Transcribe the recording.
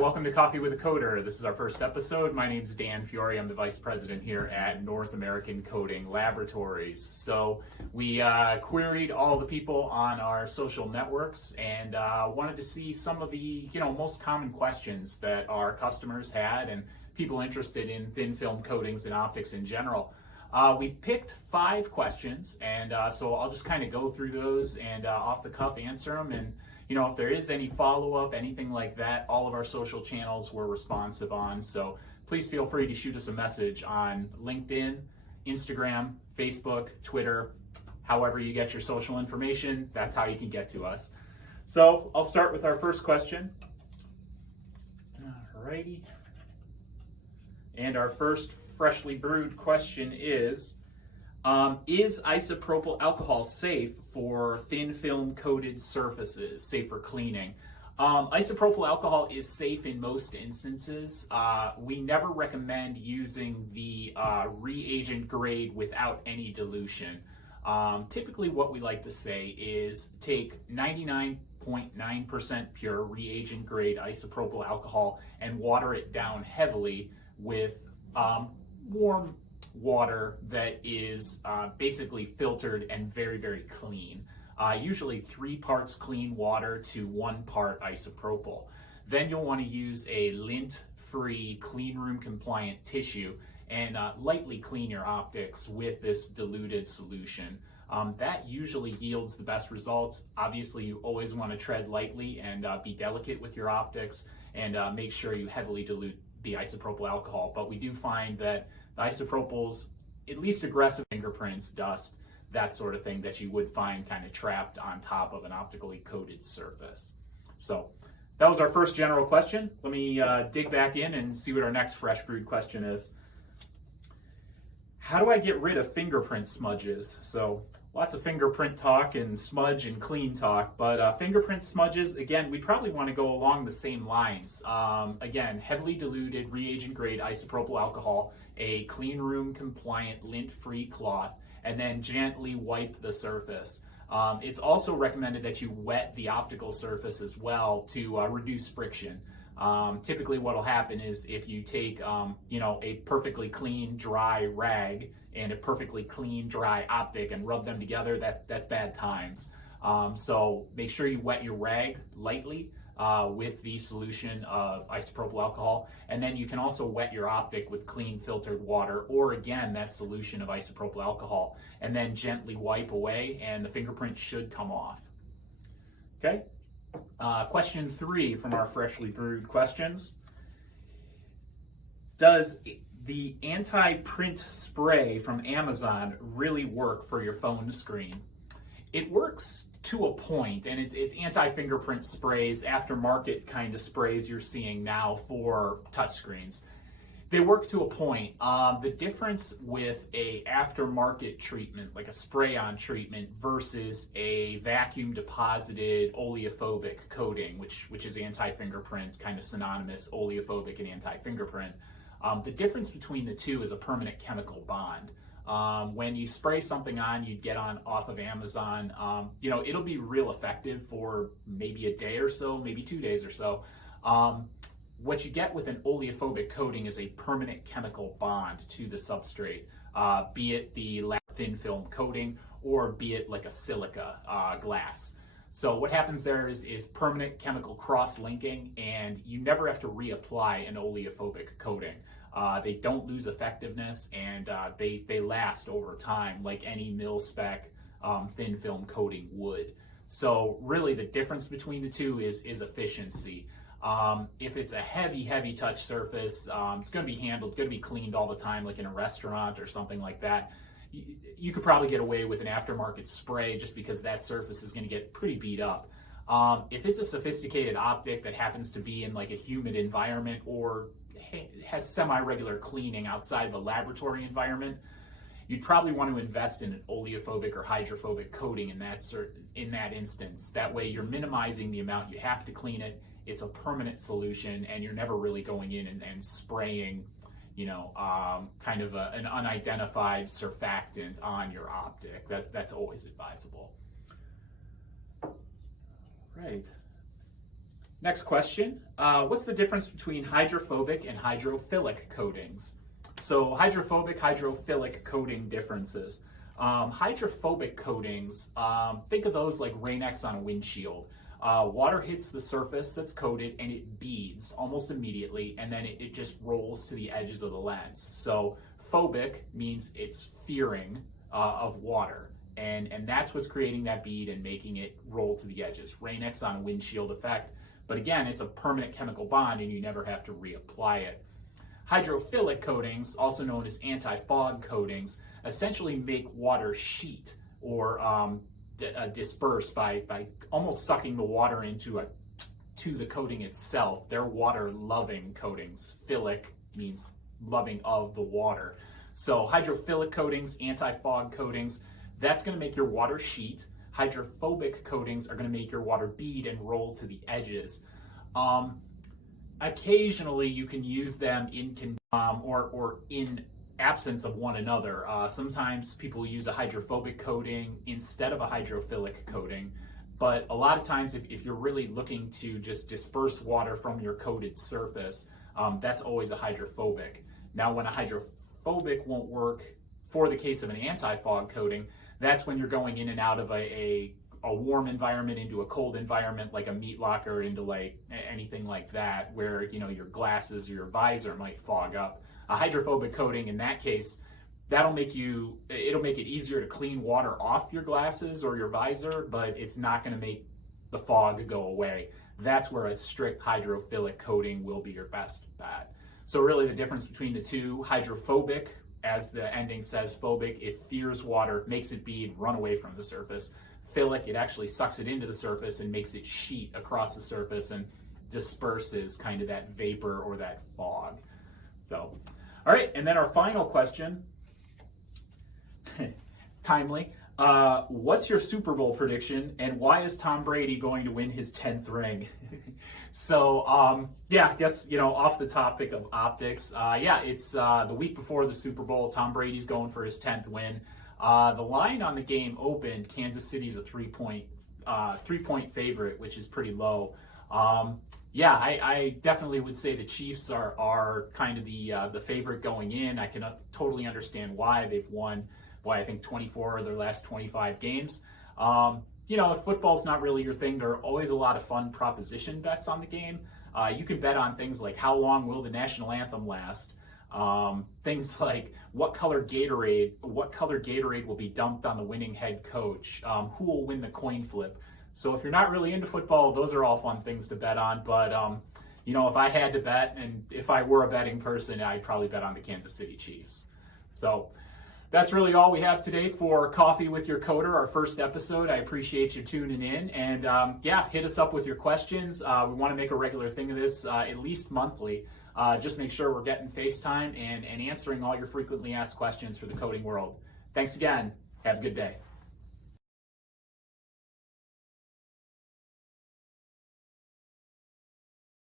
welcome to Coffee with a Coder. This is our first episode. My name is Dan Fiore. I'm the Vice President here at North American Coding Laboratories. So we queried all the people on our social networks and wanted to see some of the most common questions that our customers had and people interested in thin film coatings and optics in general. We picked 5 questions, and so I'll just kind of go through those and off the cuff answer them. And if there is any follow-up, anything like that, all of our social channels we're responsive on. So please feel free to shoot us a message on LinkedIn, Instagram, Facebook, Twitter. However you get your social information, that's how you can get to us. So I'll start with our first question. Alrighty. And our first freshly brewed question is isopropyl alcohol safe for thin film coated surfaces, safe for cleaning? Isopropyl alcohol is safe in most instances. We never recommend using the reagent grade without any dilution. Typically what we like to say is take 99.9% pure reagent grade isopropyl alcohol and water it down heavily with warm water that is basically filtered and very, very clean. Usually 3 parts clean water to 1 part isopropyl. Then you'll want to use a lint-free, clean room compliant tissue and lightly clean your optics with this diluted solution. That usually yields the best results. Obviously, you always want to tread lightly and be delicate with your optics and make sure you heavily dilute the isopropyl alcohol. But we do find that the isopropyls, at least aggressive fingerprints, dust, that sort of thing that you would find kind of trapped on top of an optically coated surface. So that was our first general question. Let me dig back in and see what our next fresh brewed question is. How do I get rid of fingerprint smudges? So lots of fingerprint talk and smudge and clean talk, but fingerprint smudges, again, we probably want to go along the same lines. Again, heavily diluted reagent grade isopropyl alcohol, a clean room compliant lint-free cloth, and then gently wipe the surface. It's also recommended that you wet the optical surface as well to reduce friction. Typically what will happen is if you take a perfectly clean dry rag and a perfectly clean dry optic and rub them together, that's bad times. So make sure you wet your rag lightly with the solution of isopropyl alcohol, and then you can also wet your optic with clean filtered water, or again that solution of isopropyl alcohol, and then gently wipe away and the fingerprint should come off. Okay. Question 3 from our freshly brewed questions. Does the anti-print spray from Amazon really work for your phone screen? It works to a point, and it's anti-fingerprint sprays, aftermarket kind of sprays you're seeing now for touchscreens. They work to a point. The difference with a aftermarket treatment, like a spray-on treatment, versus a vacuum deposited oleophobic coating, which is anti-fingerprint, kind of synonymous, oleophobic and anti-fingerprint. The difference between the two is a permanent chemical bond. When you spray something on, you'd get on off of Amazon, it'll be real effective for maybe a day or so, maybe 2 days or so. What you get with an oleophobic coating is a permanent chemical bond to the substrate, be it the thin film coating or be it like a silica glass. So what happens there is permanent chemical cross-linking, and you never have to reapply an oleophobic coating. They don't lose effectiveness, and they last over time like any mil-spec thin film coating would. So really the difference between the two is efficiency. If it's a heavy touch surface, it's going to be handled, going to be cleaned all the time, like in a restaurant or something like that. You could probably get away with an aftermarket spray just because that surface is going to get pretty beat up. If it's a sophisticated optic that happens to be in like a humid environment or has semi-regular cleaning outside of a laboratory environment, you'd probably want to invest in an oleophobic or hydrophobic coating in that instance. That way you're minimizing the amount you have to clean it. It's a permanent solution, and you're never really going in and spraying, kind of an unidentified surfactant on your optic. That's always advisable. Right. Next question. What's the difference between hydrophobic and hydrophilic coatings? So hydrophobic, hydrophilic coating differences. Hydrophobic coatings, think of those like Rain-X on a windshield. Water hits the surface that's coated and it beads almost immediately, and then it just rolls to the edges of the lens. So phobic means it's fearing of water, and that's what's creating that bead and making it roll to the edges. Rain-X on a windshield effect, but again, it's a permanent chemical bond and you never have to reapply it. Hydrophilic coatings, also known as anti-fog coatings, essentially make water sheet or disperse by almost sucking the water to the coating itself. They're water-loving coatings. Philic means loving of the water. So hydrophilic coatings, anti-fog coatings, that's going to make your water sheet. Hydrophobic coatings are going to make your water bead and roll to the edges. Occasionally, you can use them or in absence of one another. Sometimes people use a hydrophobic coating instead of a hydrophilic coating, but a lot of times if you're really looking to just disperse water from your coated surface, that's always a hydrophobic. Now, when a hydrophobic won't work for the case of an anti-fog coating, that's when you're going in and out of a warm environment into a cold environment, like a meat locker, into like anything like that, where your glasses or your visor might fog up. A hydrophobic coating in that case, it'll make it easier to clean water off your glasses or your visor, but it's not going to make the fog go away. That's where a strict hydrophilic coating will be your best bet. So really the difference between the two: hydrophobic, as the ending says, phobic, it fears water, makes it bead, run away from the surface. Philic, it actually sucks it into the surface and makes it sheet across the surface and disperses kind of that vapor or that fog. So, all right, and then our final question, timely. What's your Super Bowl prediction, and why is Tom Brady going to win his 10th ring? So, yeah, I guess, off the topic of optics, it's the week before the Super Bowl. Tom Brady's going for his 10th win. The line on the game opened, Kansas City's a three-point favorite, which is pretty low. I definitely would say the Chiefs are kind of the favorite going in. I can totally understand why. They've won, I think 24 of their last 25 games. If football's not really your thing, there are always a lot of fun proposition bets on the game. You can bet on things like how long will the national anthem last. Things like what color Gatorade will be dumped on the winning head coach. Who will win the coin flip. So if you're not really into football, those are all fun things to bet on. But, if I had to bet, and if I were a betting person, I'd probably bet on the Kansas City Chiefs. So that's really all we have today for Coffee with Your Coder, our first episode. I appreciate you tuning in. And hit us up with your questions. We want to make a regular thing of this, at least monthly. Just make sure we're getting FaceTime and answering all your frequently asked questions for the coding world. Thanks again. Have a good day.